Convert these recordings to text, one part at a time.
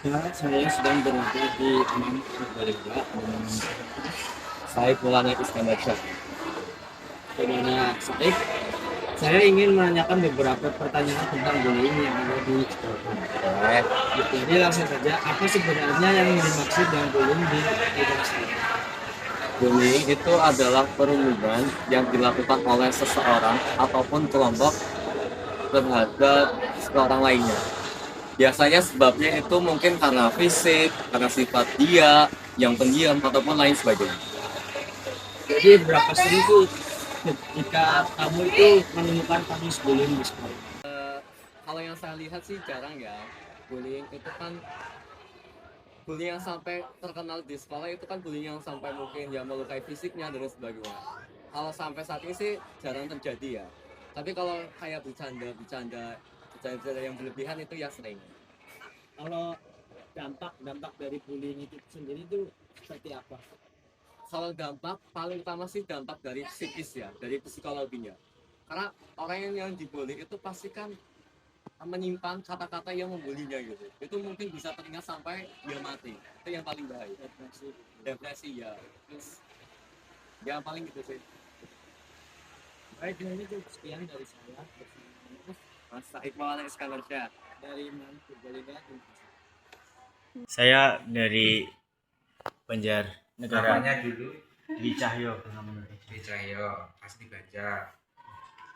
Ya, saya sedang berada di Taman Purbalingga dengan saya Maulana Iskandar Syah. Dimana saya ingin menanyakan beberapa pertanyaan tentang bullying yang ada di sekolah. Oke, Jadi langsung saja, apa sebenarnya yang dimaksud dengan bullying di Indonesia? bullying itu adalah perundungan yang dilakukan oleh seseorang ataupun kelompok terhadap seorang lainnya. Biasanya sebabnya itu mungkin karena fisik, karena sifat dia yang pendiam ataupun lain sebagainya. Jadi berapa sering sih jika kamu itu menemukan kasus bullying di sekolah? Kalau yang saya lihat sih jarang ya. Bullying itu kan bullying yang sampai terkenal di sekolah itu kan bullying yang sampai mungkin ya melukai fisiknya dan sebagainya. Kalau sampai saat ini sih jarang terjadi ya. Tapi kalau kayak bercanda yang berlebihan itu ya sering. Kalau dampak dari bullying itu sendiri itu seperti apa? Kalau dampak paling utama sih dampak dari psikis ya, dari psikologinya. Karena orang yang dibully itu pasti kan menyimpan kata-kata yang membulinya gitu. Itu mungkin bisa teringat sampai dia mati. Itu yang paling bahaya. Depresi. Depresi ya. Terus yang paling gitu sih. Baik, ini cukup sekian dari saya bersama Mas Iqbal Iskandar Syah. dari Man Purbalingga. Saya dari Banjarnegara. Namanya dulu Dwi Cahyo namanya. Wijaya, asli Baja,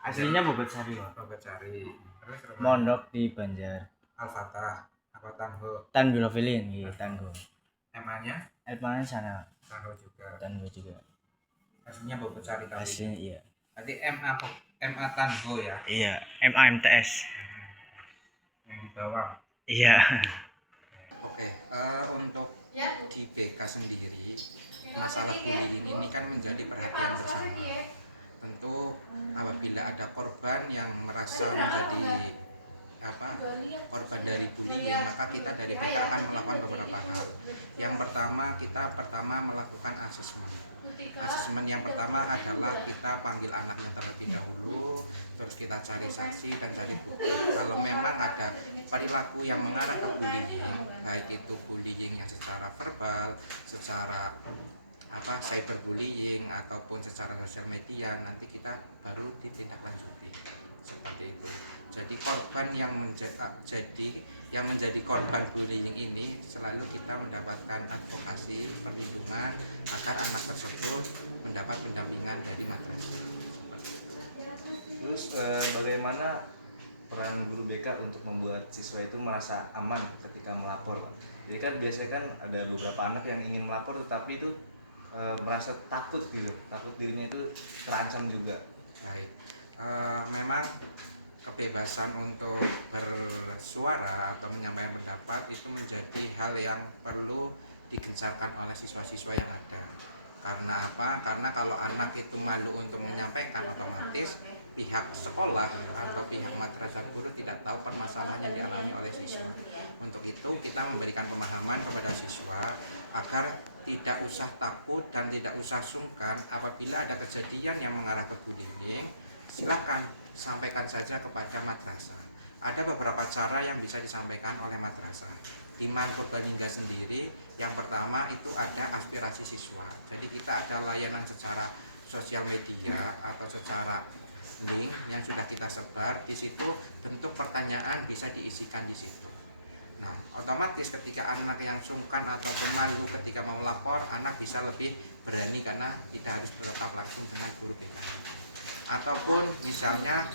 Aslinya Bogotsari, Pak. Bapak cari. Terus Mondok di Banjar. Al-Fatah, apa Tanho, Tanggulofilin, iya, Tanggo. MA-nya Elpanan sana, Tanho juga. Tanggo juga. Aslinya Bapak cari tapi. Aslinya iya. Nanti MA Tanho ya, Iya, MAMTS. yang di bawah. Iya. Oke, untuk di BK sendiri, masalah bullying ini kan menjadi perhatian bersama. Tentu apabila ada korban yang merasa menjadi korban dari bullying, maka kita dari BK akan melakukan beberapa hal. Yang pertama melakukan asesmen. Asesmen yang pertama adalah kita panggil anaknya terlebih dahulu, terus kita cari saksi dan cari bukti. Kalau memang ada perilaku yang mengarah ke bullying, baik itu bullying yang secara verbal, secara cyberbullying ataupun secara sosial media, nanti kita baru ditindaklanjuti seperti itu. Jadi korban yang menjadi korban bullying ini selalu kita mendapatkan advokasi perlindungan agar anak tersebut mendapat pendampingan dari madrasah. Terus bagaimana peran guru BK untuk membuat siswa itu merasa aman ketika melapor, Pak? Jadi kan biasanya kan ada beberapa anak yang ingin melapor tetapi itu merasa takut gitu, takut dirinya itu terancam juga. Baik, memang kebebasan untuk bersuara atau menyampaikan pendapat itu menjadi hal yang perlu digencarkan oleh siswa-siswa yang ada. Karena apa? Karena kalau anak itu malu untuk menyampaikan, otomatis pihak sekolah atau pihak madrasah guru tidak tahu permasalahan yang dialami oleh siswa. Untuk itu kita memberikan pemahaman kepada siswa agar tidak usah takut dan tidak usah sungkan apabila ada kejadian yang mengarah ke bullying. Silakan sampaikan saja kepada madrasah. Ada beberapa cara yang bisa disampaikan oleh madrasah. Di Man Purbalingga sendiri, yang pertama itu ada aspirasi siswa. Jadi kita ada layanan secara sosial media atau secara link yang sudah kita sebar. Di situ bentuk pertanyaan bisa diisikan di situ. Nah, otomatis ketika anak yang sungkan atau malu ketika mau lapor, anak bisa lebih berani karena tidak harus bertatap langsung dengan guru. Ataupun misalnya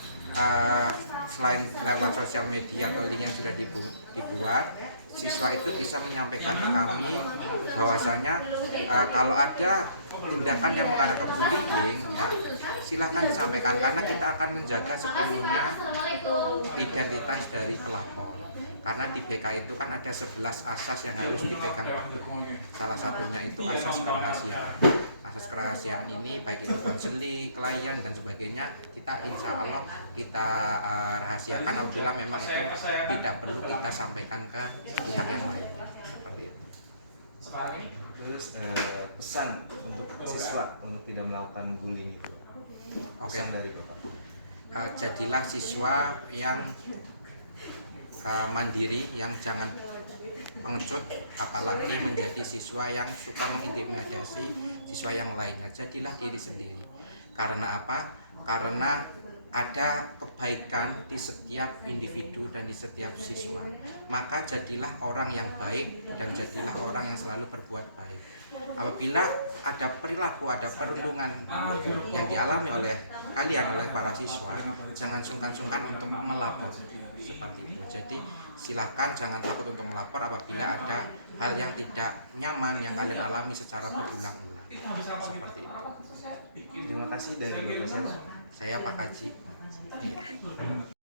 selain lewat sosial media atau yang sudah dibuat, siswa itu bisa menyampaikan ke kami bahwasanya kalau ada tindakan yang mengarah ke bullying, silakan disampaikan karena kita akan menjaga sebetulnya identitas dari pelapor. Karena di BK itu kan ada 11 asas yang harus dipegang. Salah satunya itu asas kerahasiaan. Asas kerahasiaan ini baik itu konseli, klien dan sebagainya, kita insya Allah kita rahasiakan apabila memang tidak perlu kita sampaikan ke pihak yang lain. Seperti itu. Terus pesan untuk siswa untuk tidak melakukan bullying itu, pesan dari Bapak. Jadilah siswa yang mandiri, yang jangan pengecut apalagi menjadi siswa yang suka mengintimidasi siswa yang lainnya. Jadilah diri sendiri. Karena apa? Karena ada kebaikan di setiap individu dan di setiap siswa. Maka jadilah orang yang baik dan jadilah orang yang selalu berbuat baik. Apabila ada perilaku, ada perundungan yang dialami oleh kalian, oleh para siswa, jangan sungkan-sungkan untuk melapor seperti itu. Jadi silakan jangan takut untuk melapor apabila ada hal yang tidak nyaman yang kalian alami secara berulang-ulang. Seperti itu. Terima kasih dari Bapak siapa? Saya Pak Kaji.